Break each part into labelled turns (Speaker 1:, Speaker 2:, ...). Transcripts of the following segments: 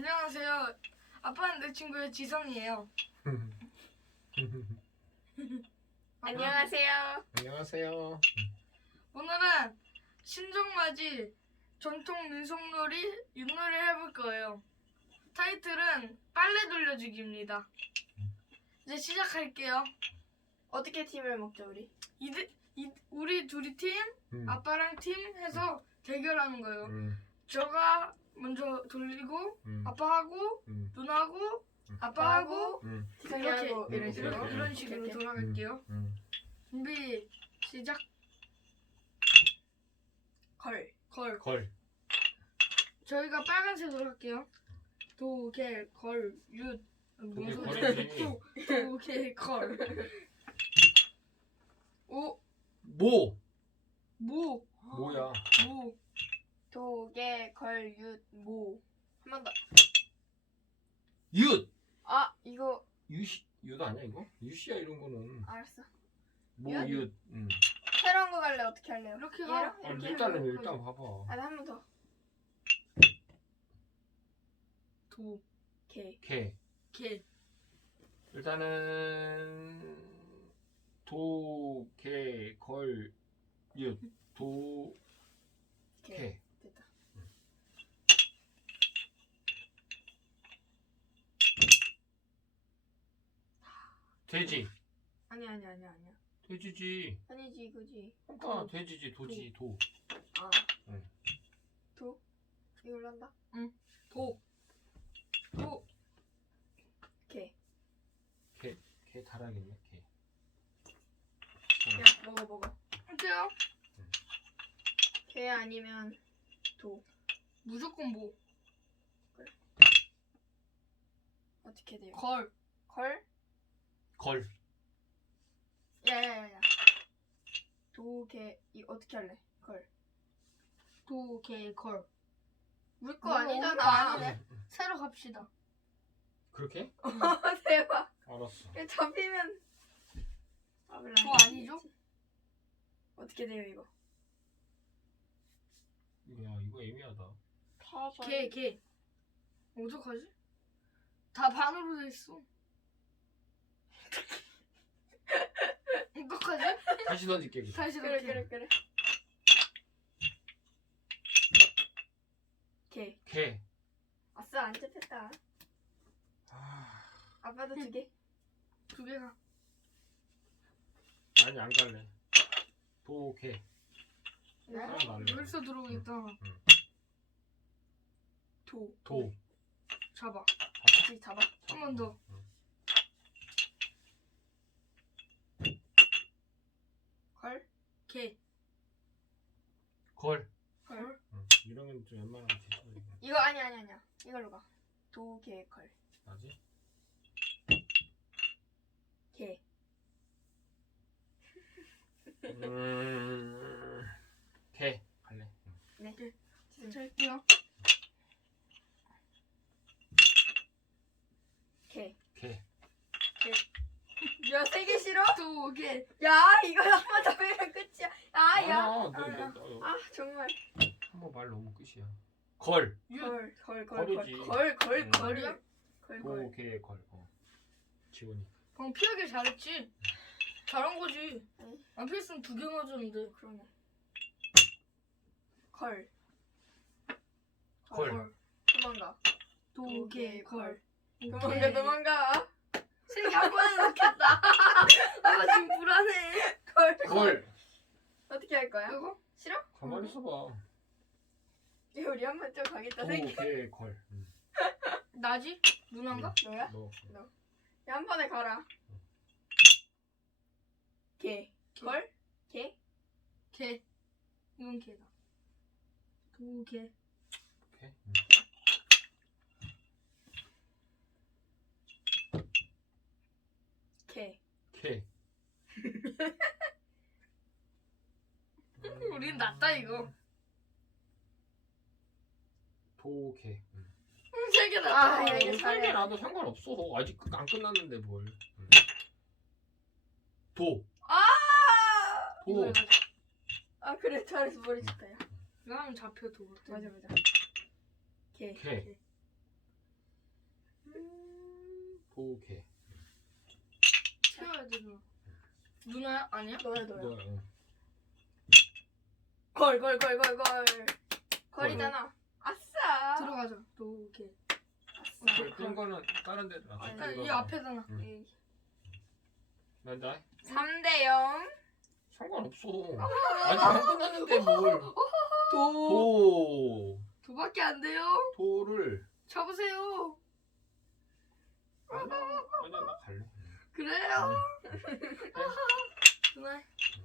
Speaker 1: 안녕하세요. 아빠는 내 친구의 지성이에요.
Speaker 2: 안녕하세요.
Speaker 3: 안녕하세요.
Speaker 1: 오늘은 신정맞이 전통 민속놀이 윷놀이 해볼 거예요. 타이틀은 빨래 돌려주기입니다. 이제 시작할게요.
Speaker 2: 어떻게 팀을 먹죠 우리?
Speaker 1: 우리 둘이 팀, 아빠랑 팀 해서 대결하는 거예요. 저가 먼저 돌리고 아빠하고 누나하고 아빠하고 이렇게
Speaker 2: 하고 이런 식으로.
Speaker 1: 이런 식으로
Speaker 2: 이렇게.
Speaker 1: 돌아갈게요. 준비 시작.
Speaker 2: 걸.
Speaker 1: 걸. 저희가 빨간색으로 할게요. 도, 개, 걸, 윷.
Speaker 3: 그게
Speaker 1: 무슨
Speaker 3: 걸이지.
Speaker 1: 도, 개, 걸. 오,
Speaker 3: 모.
Speaker 1: 모.
Speaker 3: 뭐야?
Speaker 1: 모.
Speaker 2: 도개 걸 윷 모. 한 번 더.
Speaker 3: 윷.
Speaker 2: 아 이거
Speaker 3: 유시 윷 아니야 이거? 유시야 이런 거는.
Speaker 2: 알았어.
Speaker 3: 모
Speaker 2: 윷?
Speaker 3: 윷.
Speaker 2: 새로운 거 갈래 어떻게 할래요?
Speaker 1: 이렇게
Speaker 2: 얘로?
Speaker 1: 가.
Speaker 2: 이렇게?
Speaker 3: 일단 봐봐.
Speaker 2: 아 한 번 더.
Speaker 1: 도,
Speaker 2: 개.
Speaker 3: 개.
Speaker 1: 개.
Speaker 3: 일단은 도, 개, 걸, 윷. 도,
Speaker 2: 개.
Speaker 3: 개.
Speaker 2: 됐다.
Speaker 3: 돼지.
Speaker 2: 아니야.
Speaker 3: 돼지지.
Speaker 2: 아니지 이거지.
Speaker 3: 그러니까 돼지지. 도지. 도.
Speaker 2: 아.
Speaker 3: 응.
Speaker 2: 도. 이걸로 한다.
Speaker 1: 도. 도.
Speaker 2: 개.
Speaker 3: 개 달아야겠네. 개.
Speaker 2: 야 먹어.
Speaker 1: 할게요.
Speaker 2: 개 아니면 도.
Speaker 1: 무조건 모.
Speaker 2: 어떻게 돼요?
Speaker 1: 걸.
Speaker 2: 걸?
Speaker 3: 걸.
Speaker 2: 야야야야. 도개 이 어떻게 할래? 걸.
Speaker 1: 도, 개, 걸.
Speaker 2: 우리 거
Speaker 1: 너무
Speaker 2: 아니잖아.
Speaker 1: 어렵다.
Speaker 2: 아니네.
Speaker 1: 새로 갑시다.
Speaker 3: 그렇게?
Speaker 2: 대박.
Speaker 3: 알았어.
Speaker 2: 이거 잡히면 밥을
Speaker 1: 그거
Speaker 2: 안
Speaker 1: 아니죠?
Speaker 2: 먹겠지. 어떻게 돼요 이거?
Speaker 3: 야 이거 애매하다.
Speaker 1: 개, 개. 어떡하지? 다 반으로 돼 있어. 어떡하지?
Speaker 3: 다시 던질게. 그냥.
Speaker 1: 다시
Speaker 2: 그래
Speaker 1: 이렇게.
Speaker 2: 그래. 개.
Speaker 3: 개.
Speaker 2: 아싸 안 잡혔다.
Speaker 3: 아,
Speaker 2: 아빠도 두 개.
Speaker 1: 두 개가.
Speaker 3: 아니 안 갈래. 도, 개.
Speaker 2: 네?
Speaker 3: 하나 날래.
Speaker 1: 여기서 들어오겠다.
Speaker 2: 도.
Speaker 3: 도.
Speaker 1: 잡아.
Speaker 2: 다시 잡아.
Speaker 1: 한 번 더.
Speaker 2: 걸.
Speaker 1: 개.
Speaker 3: 걸.
Speaker 2: 걸.
Speaker 3: 이러면 좀 웬만하면 뒤집어지게.
Speaker 2: 이거 아니야. 이걸로 가. 도, 개, 걸.
Speaker 3: 맞지?
Speaker 2: 개.
Speaker 3: 개. 갈래.
Speaker 2: 네. 지금
Speaker 1: 잘게요.
Speaker 2: 개.
Speaker 3: 개.
Speaker 2: 야, 세 개 싫어?
Speaker 1: 두 개.
Speaker 2: 야, 이거 한 번 잡으면 끝이야. 아, 야.
Speaker 3: 너
Speaker 2: 정말.
Speaker 3: 한번 말 너무 끝이야. 걸. 걸이지.
Speaker 2: 걸.
Speaker 1: 걸이야?
Speaker 3: 도, 개, 걸. 지원이.
Speaker 1: 방금 피하길 잘했지? 잘한 거지.
Speaker 2: 응.
Speaker 1: 안 피했으면 두 개 맞았는데.
Speaker 2: 그러네. 걸.
Speaker 3: 걸.
Speaker 2: 도망가.
Speaker 1: 두 개, 걸.
Speaker 2: 도망가.
Speaker 1: 세 개 한 번에 넣겠다. 아, 지금 불안해.
Speaker 3: 걸.
Speaker 2: 어떻게 할 거야?
Speaker 1: 이거?
Speaker 2: 싫어?
Speaker 3: 가만히 있어봐.
Speaker 2: 야, 우리 한 번 좀 가겠다.
Speaker 3: 도,
Speaker 2: 세 개.
Speaker 3: 개, 걸.
Speaker 1: 나지? 누나인가?
Speaker 2: 너야?
Speaker 3: 너.
Speaker 2: 야, 한 번에 가라. 개. 걸? 개?
Speaker 1: 개. 이건 개다. 두 개.
Speaker 3: 오케이.
Speaker 2: 개.
Speaker 3: 개.
Speaker 1: 우린 낫다 이거.
Speaker 3: 도, 개.
Speaker 1: 세 개
Speaker 2: 아,
Speaker 1: 낫다.
Speaker 2: 야, 이거
Speaker 3: 세개
Speaker 2: 잘해.
Speaker 3: 나도 상관없어. 아직 안 끝났는데 뭘. 도.
Speaker 1: 이거
Speaker 3: 도.
Speaker 1: 해가지고.
Speaker 2: 아, 그래. 잘해서 머리 좋다, 야.
Speaker 1: 이거 하면 잡혀 도.
Speaker 2: 맞아. 개.
Speaker 3: 개. 도개.
Speaker 1: 채워야 돼 누나. 누나야? 아니야?
Speaker 2: 너야.
Speaker 3: 너야.
Speaker 2: 걸. 걸이잖아. 아싸.
Speaker 1: 들어가자. 도개.
Speaker 3: 그런 거는 다른 데도 놔.
Speaker 2: 아니,
Speaker 1: 이 앞에잖아.
Speaker 3: 응. 난다.
Speaker 2: 3대0.
Speaker 3: 상관없어. 아직 안 끝났는데 뭘.
Speaker 1: 도.
Speaker 3: 도.
Speaker 1: 도밖에 안 돼요.
Speaker 3: 도를.
Speaker 1: 쳐보세요.
Speaker 3: 아니야 나 갈래.
Speaker 1: 그래요. 누나.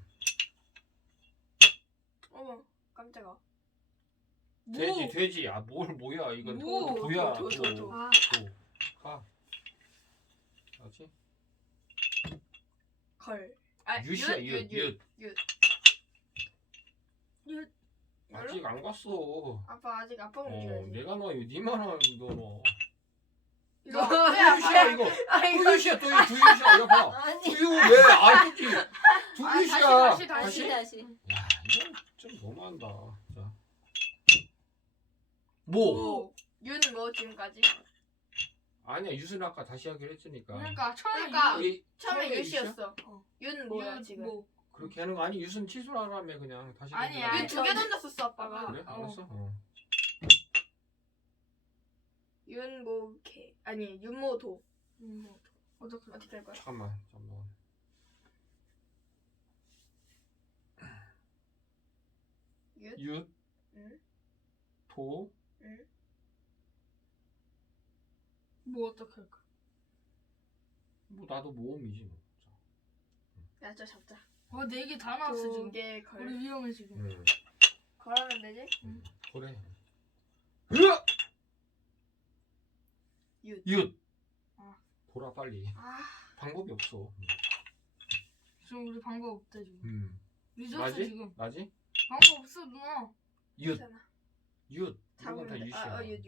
Speaker 2: 어머, 깜짝아.
Speaker 3: 돼지. 아 뭘 뭐야 이건
Speaker 1: 뭐?
Speaker 3: 도야.
Speaker 2: 도.
Speaker 1: 아.
Speaker 3: 도. 가. 알지?
Speaker 2: 걸.
Speaker 3: 윷이야 윷.
Speaker 1: 알아?
Speaker 3: 아직 안 갔어.
Speaker 2: 아빠 아직 아빠 움직여야지.
Speaker 3: 내가 너 니만 하는 너.
Speaker 2: 이거
Speaker 3: 두유시야 이거.
Speaker 2: 아이고.
Speaker 3: 두유시야 두유시야 이거 봐.
Speaker 4: 아니.
Speaker 3: 두유 왜 알겠지? 두유시야.
Speaker 1: 다시.
Speaker 3: 야 이건 좀 너무한다. 자. 뭐?
Speaker 2: 윤 뭐 지금까지?
Speaker 3: 아니야 유순 아까 다시 하기로 했으니까.
Speaker 1: 그러니까 처음에
Speaker 2: 그러니까
Speaker 3: 우리
Speaker 2: 처음에
Speaker 3: 처음에
Speaker 2: 유시였어.
Speaker 1: 어.
Speaker 2: 윤 뭐야
Speaker 1: 유,
Speaker 2: 지금?
Speaker 1: 뭐.
Speaker 3: 그렇게 하는 거 아니 유순 취소하라며 그냥 다시.
Speaker 1: 아니야.
Speaker 3: 던지라며.
Speaker 2: 윤 두 개 던졌었어 아빠가.
Speaker 3: 그래 알았어.
Speaker 2: 윤모개 아니 윤모도.
Speaker 1: 어떻게
Speaker 2: 할 거야?
Speaker 3: 잠깐만.
Speaker 2: 윤?
Speaker 3: 윷.
Speaker 2: 응?
Speaker 3: 도.
Speaker 2: 응?
Speaker 1: 뭐 어떻게 할까?
Speaker 3: 뭐 나도 모험이지 뭐.
Speaker 2: 야, 저 잡자.
Speaker 1: 와, 4개 다 나왔어 지금.
Speaker 2: 두개
Speaker 1: 우리
Speaker 2: 걸.
Speaker 1: 위험해 지금.
Speaker 2: 걸하면 되지?
Speaker 3: 그래. 으악!
Speaker 2: 윷.
Speaker 3: 윷.
Speaker 1: 아.
Speaker 3: 보라 빨리.
Speaker 2: 아,
Speaker 3: 방법이 없어.
Speaker 1: 지금 우리 방법 없대 지금. 늦었어
Speaker 3: 맞지?
Speaker 1: 지금.
Speaker 3: 맞지?
Speaker 1: 방법 없어 누나.
Speaker 3: 윷.
Speaker 2: 괜찮아.
Speaker 3: 윷. 이건 다
Speaker 2: 잡으면 돼.
Speaker 3: 윷이야.
Speaker 2: 윷.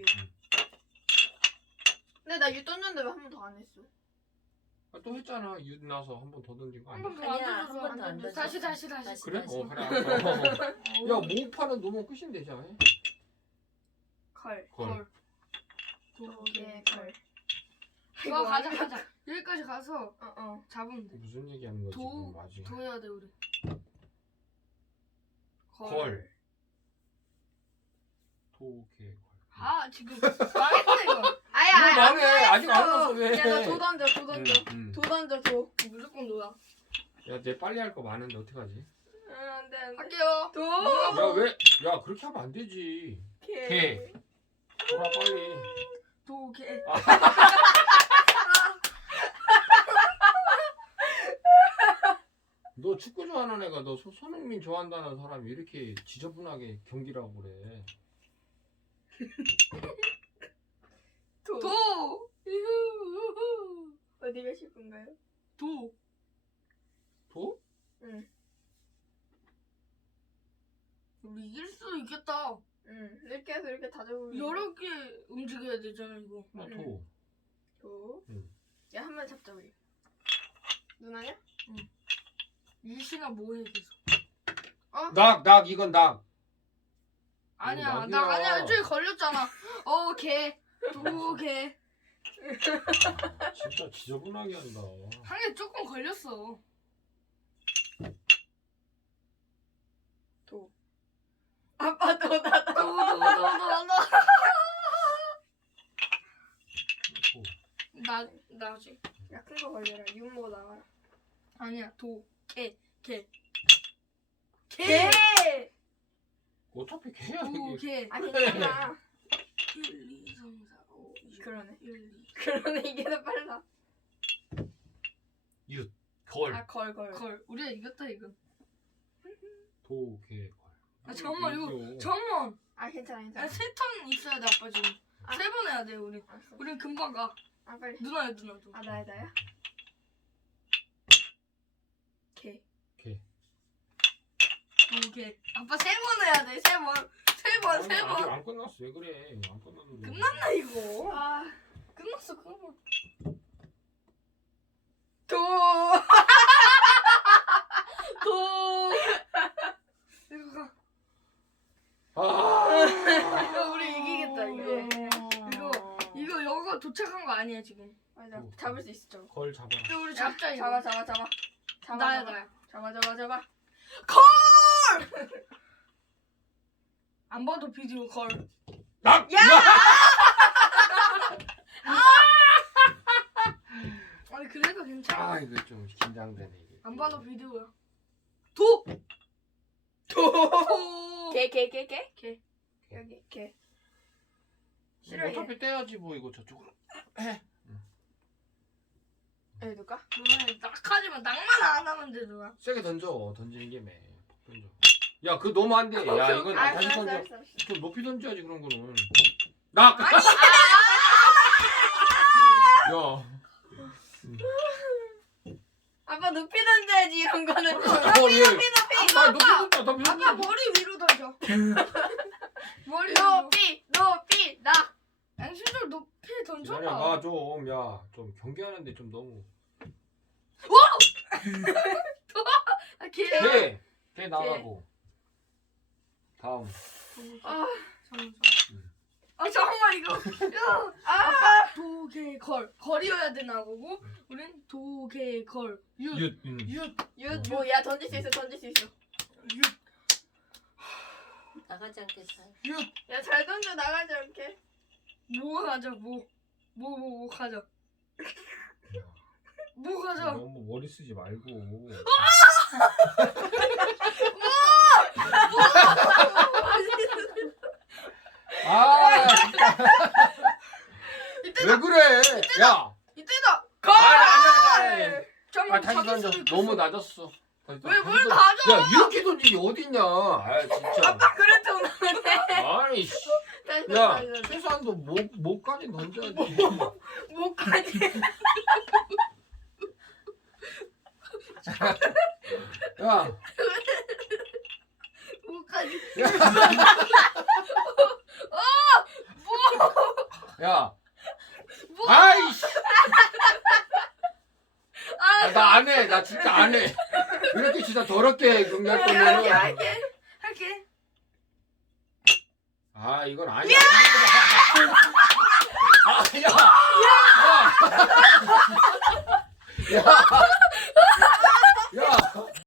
Speaker 2: 근데 나 윷 던졌는데 왜 한 번 더 안 했어?
Speaker 3: 또 했잖아. 윷 나서 한 번 더 던진 거
Speaker 1: 한
Speaker 3: 아니야?
Speaker 1: 번 더 안
Speaker 4: 아니야,
Speaker 1: 던져서
Speaker 4: 한 번도 안
Speaker 1: 던졌어.
Speaker 4: 던졌어.
Speaker 1: 다시.
Speaker 3: 그래?
Speaker 4: 다시.
Speaker 3: 그래. 알았어. 야, 모파는 너무 끝인데, 자.
Speaker 2: 걸.
Speaker 3: 걸.
Speaker 2: 두개 걸.
Speaker 1: 이거 가자. 여기까지 가서 잡으면 돼.
Speaker 3: 무슨 얘기하는 거지?
Speaker 1: 도-
Speaker 3: 지금 맞지?
Speaker 1: 도해야 돼 우리.
Speaker 3: 걸. 도개 걸.
Speaker 1: 아 지금 망했어 이거.
Speaker 2: 아야,
Speaker 3: 이거 망해. 아직 안 왔어, 왜?
Speaker 2: 야, 너 도 던져.
Speaker 3: 응.
Speaker 2: 도 던져, 도.
Speaker 1: 무조건 도야.
Speaker 3: 야, 내 빨리 할 거 많은데 어떡하지?
Speaker 2: 안 돼.
Speaker 1: 할게요.
Speaker 2: 도.
Speaker 3: 야, 왜? 야, 그렇게 하면 안 되지. 개. 보라 빨리.
Speaker 1: 도개.
Speaker 3: 너 축구 좋아하는 애가 너 손흥민 좋아한다는 사람이 이렇게 지저분하게 경기를 하고 그래.
Speaker 2: 도.
Speaker 1: 도. 유후.
Speaker 2: 어디 가실 건가요?
Speaker 1: 도.
Speaker 3: 도?
Speaker 2: 응.
Speaker 1: 우리 이길 수도 있겠다.
Speaker 2: 응. 이렇게 해서 이렇게 다 잡으면.
Speaker 1: 여러 개 움직여야 되잖아 이거.
Speaker 3: 나
Speaker 2: 응.
Speaker 3: 도.
Speaker 2: 도.
Speaker 3: 응.
Speaker 2: 야, 한 번 잡자 우리. 누나냐?
Speaker 1: 유시나 뭐해 계속.
Speaker 3: 낙 이건 낙.
Speaker 1: 아니야
Speaker 3: 낙이야.
Speaker 1: 나 아니야 저기 걸렸잖아. 개. 도개.
Speaker 3: 진짜 지저분하게 한다.
Speaker 1: 한 개 조금 걸렸어.
Speaker 2: 도. 아빠 도다.
Speaker 1: 도. 나지.
Speaker 2: 야, 큰 거 걸려라. 윤모 나와라.
Speaker 1: 아니야 개.
Speaker 2: 개.
Speaker 3: 어차피 개야 이게.
Speaker 1: 개.
Speaker 2: 아, 괜찮아.
Speaker 1: 1, 2, 3, 4, 5, 6,
Speaker 2: 그러네.
Speaker 1: 1, 2.
Speaker 2: 그러네, 이게 더 빨라.
Speaker 3: 걸.
Speaker 2: 아, 걸.
Speaker 1: 걸. 우리가 이겼다 이거.
Speaker 3: 도개 걸.
Speaker 1: 아 잠깐만 이거
Speaker 3: 이겨.
Speaker 1: 잠깐만.
Speaker 2: 아, 괜찮아.
Speaker 1: 야, 3턴 있어야 돼 아빠 지금.
Speaker 2: 아.
Speaker 1: 3번 해야 돼 우리.
Speaker 2: 알았어.
Speaker 1: 우린 금방 가.
Speaker 2: 아, 빨리.
Speaker 1: 누나야 누나도.
Speaker 2: 아, 나야. 개.
Speaker 1: 개. 아빠 3번 해야 돼. 3번.
Speaker 3: 아니,
Speaker 1: 3번.
Speaker 3: 아직 안 끝났어. 왜 그래? 안 끝났는데.
Speaker 1: 끝났나 이거?
Speaker 2: 아,
Speaker 1: 끝났어 그거.
Speaker 2: 도.
Speaker 1: 도. 이거 가.
Speaker 3: 아.
Speaker 1: 이거 우리 이기겠다 이거. 이거 아빠가 도착한 거 아니야 지금.
Speaker 2: 맞아. 잡을 수 있어. 저거.
Speaker 3: 걸 잡아라.
Speaker 1: 또 우리 잡자 이거.
Speaker 2: 잡아.
Speaker 1: 나야 나야.
Speaker 2: 잡아.
Speaker 1: 안 봐도 비디오 걸.
Speaker 3: 나!
Speaker 2: 야!
Speaker 1: 아니 그래도 괜찮아.
Speaker 3: 아 이거 좀 긴장되네 이게.
Speaker 1: 안 봐도 비디오야.
Speaker 2: 도.
Speaker 1: 도.
Speaker 2: 개.
Speaker 1: 개.
Speaker 2: 여기 개.
Speaker 3: 싫어. 어차피 떼야지 뭐 이거 저쪽으로. 해.
Speaker 2: 여기 둘까?
Speaker 1: 낙하지만 낭만 안 하면 돼 누가.
Speaker 3: 세게 던져. 던지는 게 매. 팍 던져. 야 그거 너무 안 돼. 야 이건 다시 던져. 좀 높이 던져야지 그런 거는. 낙. 야.
Speaker 2: 아빠 높이 던져야지 이런 거는.
Speaker 3: 높이. 아 높이 던져. 높이
Speaker 1: 아빠
Speaker 3: 던져.
Speaker 1: 머리 위로 던져. 머리 위로.
Speaker 2: 높이 나.
Speaker 1: 양심적으로 높이 던져봐.
Speaker 3: 기다려봐 좀. 야 좀 경기하는데 좀 너무.
Speaker 1: 아, 개.
Speaker 3: 개 나가고. 다음.
Speaker 1: 잠깐만 이거. 야. 아빠 도개 걸. 걸이어야 되나 보고. 우린 도개 걸. 윷.
Speaker 3: 윷.
Speaker 2: 뭐야 던질 수 있어.
Speaker 1: 윷.
Speaker 4: 나가지 않겠어요?
Speaker 1: 윷.
Speaker 2: 야 잘 던져 나가지 않게.
Speaker 1: 뭐 가자 뭐 가자. 뭐 가자.
Speaker 3: 너무 머리 쓰지 말고. 아, 진짜. 왜 그래? 야,
Speaker 1: 이때다.
Speaker 3: 아니.
Speaker 1: 잠깐만
Speaker 3: 다시
Speaker 1: 잡을
Speaker 3: 던져.
Speaker 1: 수도 있겠어.
Speaker 3: 너무 낮았어. 다시 던져.
Speaker 1: 뭘
Speaker 3: 다시 던져.
Speaker 1: 낮아?
Speaker 3: 야, 이렇게 던지기 어딨냐? 아, 진짜.
Speaker 2: 그렇게 오는데.
Speaker 3: 아니, 씨. 야, 최소한도 목까지 던져야지.
Speaker 2: 목까지.
Speaker 3: 야,
Speaker 1: 뭐까지.
Speaker 3: 야. 아이씨. 나 안 해. 나 진짜 안 해. 이렇게 진짜 더럽게 경기할 거면은.
Speaker 1: 할게.
Speaker 3: 아, 이건 아니야. 아, 야. 야. 야. 야.